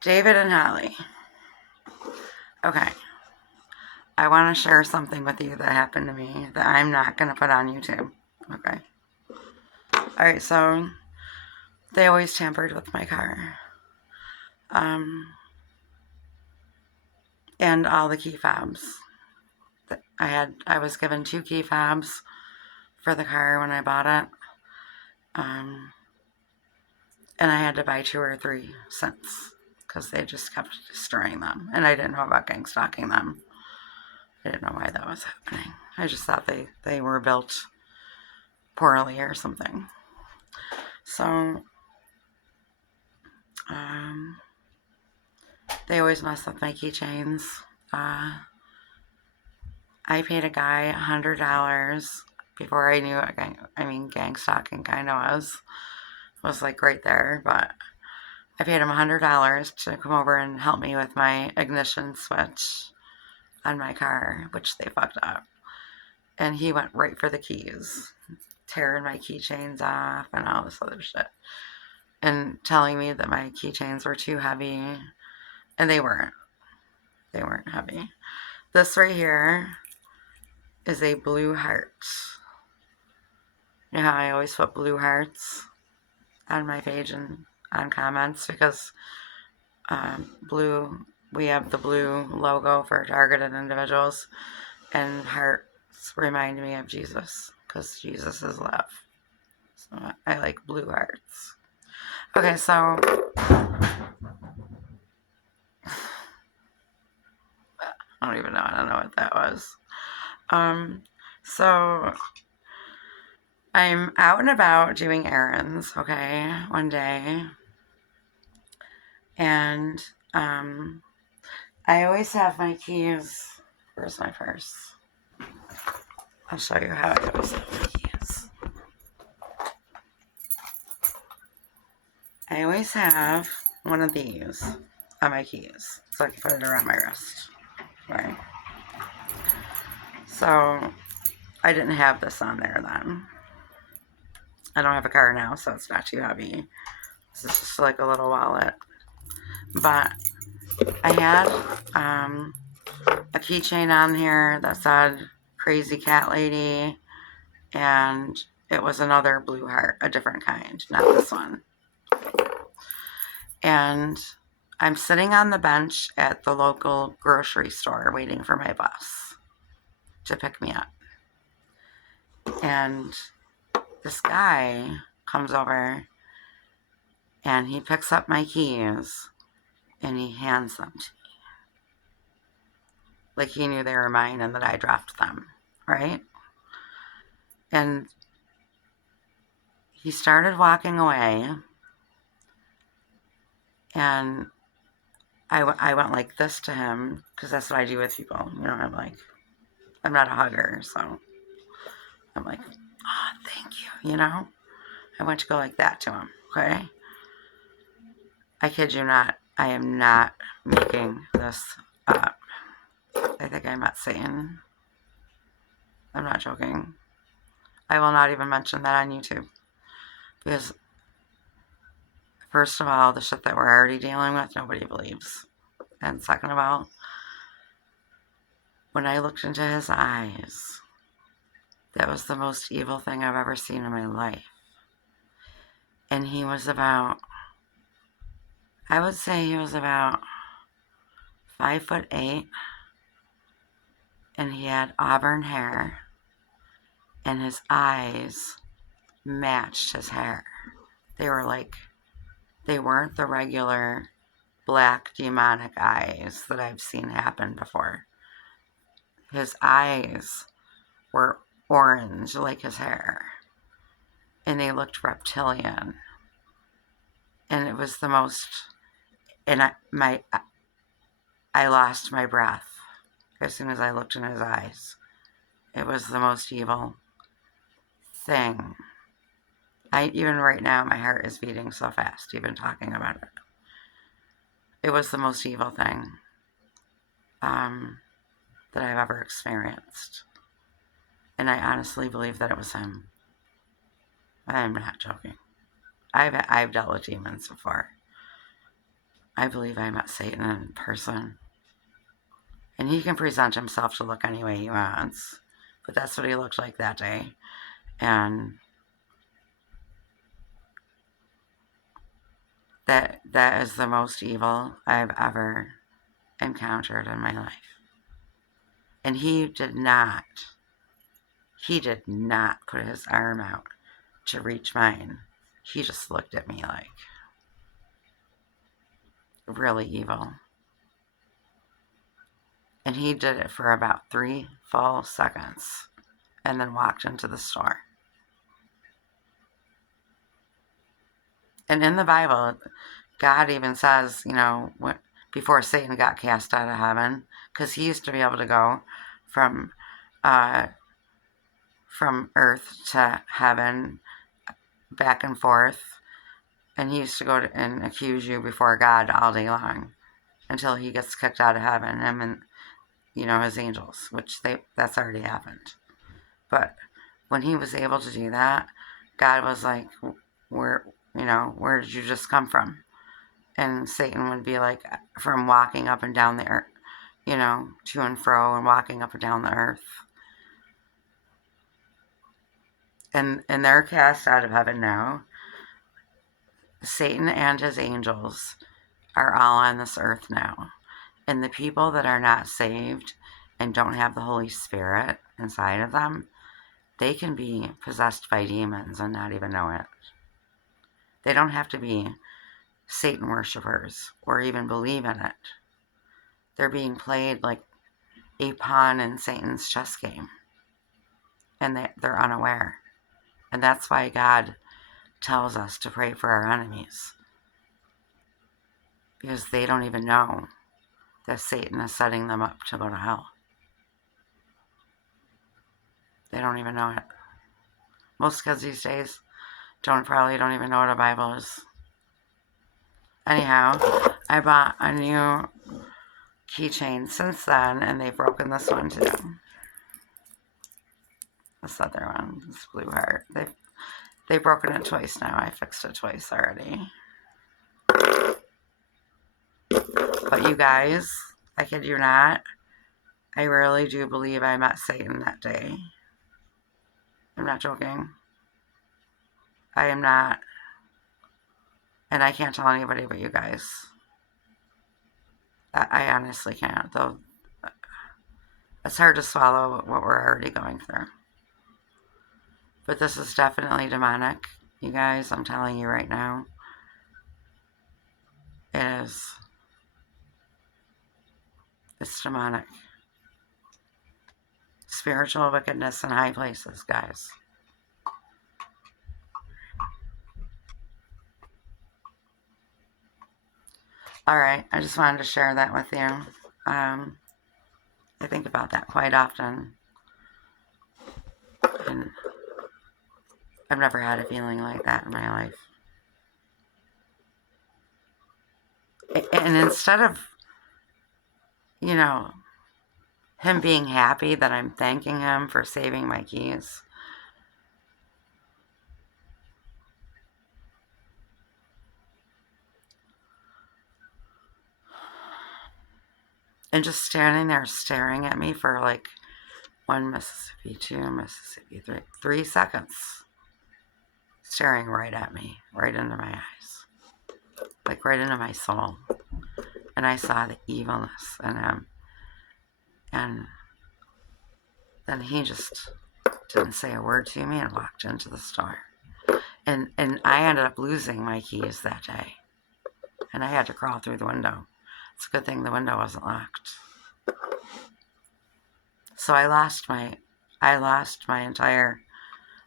David and Holly. Okay. I want to share something with you that happened to me that I'm not going to put on YouTube. Okay. Alright, so they always tampered with my car. And all the key fobs. I was given 2 key fobs for the car when I bought it. And I had to buy 2 or 3 since because they just kept destroying them. And I didn't know about gangstalking them. I didn't know why that was happening. I just thought they were built poorly or something. So, they always mess with my keychains. I paid a guy $100 before I knew what gangstalking kind of was like right there, but I paid him $100 to come over and help me with my ignition switch on my car, which they fucked up. And he went right for the keys, tearing my keychains off and all this other shit. And telling me that my keychains were too heavy. And they weren't. They weren't heavy. This right here is a blue heart. You know how I always put blue hearts on my page and on comments because we have the blue logo for targeted individuals, and hearts remind me of Jesus because Jesus is love. So I like blue hearts. Okay, so I don't even know. I don't know what that was. So I'm out and about doing errands, okay, one day. And I always have my keys. Where's my purse? I'll show you how I always have my keys. I always have one of these on my keys, so I can put it around my wrist, right? So I didn't have this on there then. I don't have a car now, so it's not too heavy. This is just like a little wallet. But I had a keychain on here that said Crazy Cat Lady, and it was another blue heart, a different kind, not this one. And I'm sitting on the bench at the local grocery store waiting for my bus to pick me up. And this guy comes over and he picks up my keys and he hands them to me. Like he knew they were mine and that I dropped them, right? And he started walking away, and I went like this to him because that's what I do with people. You know, I'm not a hugger, so I'm like, oh, thank you, you know? I went to go like that to him, okay? I kid you not, I am not making this up. I think I met Satan. I'm not joking. I will not even mention that on YouTube. Because, first of all, the shit that we're already dealing with, nobody believes. And second of all, when I looked into his eyes, that was the most evil thing I've ever seen in my life. And he was about, I would say he was about 5'8", and he had auburn hair, and his eyes matched his hair. They weren't the regular black demonic eyes that I've seen happen before. His eyes were orange like his hair, and they looked reptilian. And it was the most, and I lost my breath as soon as I looked in his eyes. It was the most evil thing. Even right now, my heart is beating so fast, even talking about it. It was the most evil thing that I've ever experienced. And I honestly believe that it was him. I'm not joking. I've dealt with demons before. I believe I met Satan in person. And he can present himself to look any way he wants. But that's what he looked like that day. And that is the most evil I've ever encountered in my life. And he did not put his arm out to reach mine. He just looked at me like really evil. And he did it for about 3 full seconds and then walked into the store. And in the Bible, God even says, before Satan got cast out of heaven, because he used to be able to go from earth to heaven, back and forth, and he used to go and accuse you before God all day long until he gets kicked out of heaven, him and his angels, which that's already happened. But when he was able to do that, God was like, where did you just come from? And Satan would be like, from walking up and down the earth, to and fro and walking up and down the earth. And they're cast out of heaven now. Satan and his angels are all on this earth now. And the people that are not saved and don't have the Holy Spirit inside of them, they can be possessed by demons and not even know it. They don't have to be Satan worshipers or even believe in it. They're being played like a pawn in Satan's chess game. And they're unaware. And that's why God tells us to pray for our enemies. Because they don't even know that Satan is setting them up to go to hell. They don't even know it. Most kids these days probably don't even know what a Bible is. Anyhow, I bought a new keychain since then, and they've broken this one too. This other one, this blue heart. They've broken it twice now. I fixed it twice already. But you guys, I kid you not, I really do believe I met Satan that day. I'm not joking. I am not. And I can't tell anybody but you guys. I honestly can't, though. It's hard to swallow what we're already going through. But this is definitely demonic, you guys. I'm telling you right now. It is. It's demonic. Spiritual wickedness in high places, guys. Alright, I just wanted to share that with you. I think about that quite often. And I've never had a feeling like that in my life. And instead of, him being happy that I'm thanking him for saving my keys, and just standing there staring at me for like 1 Mississippi, 2 Mississippi, 3 seconds, staring right at me, right into my eyes, like right into my soul. And I saw the evilness in him. And then he just didn't say a word to me and walked into the store. And I ended up losing my keys that day. And I had to crawl through the window. It's a good thing the window wasn't locked. So I lost my entire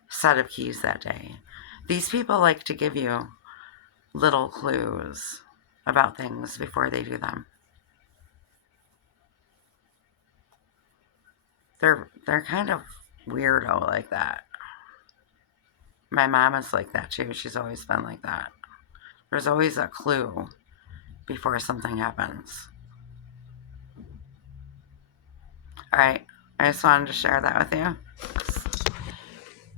set of keys that day. These people like to give you little clues about things before they do them. They're kind of weirdo like that. My mom is like that too. She's always been like that. There's always a clue before something happens. Alright, I just wanted to share that with you.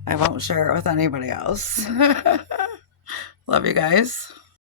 I won't share it with anybody else. Love you guys.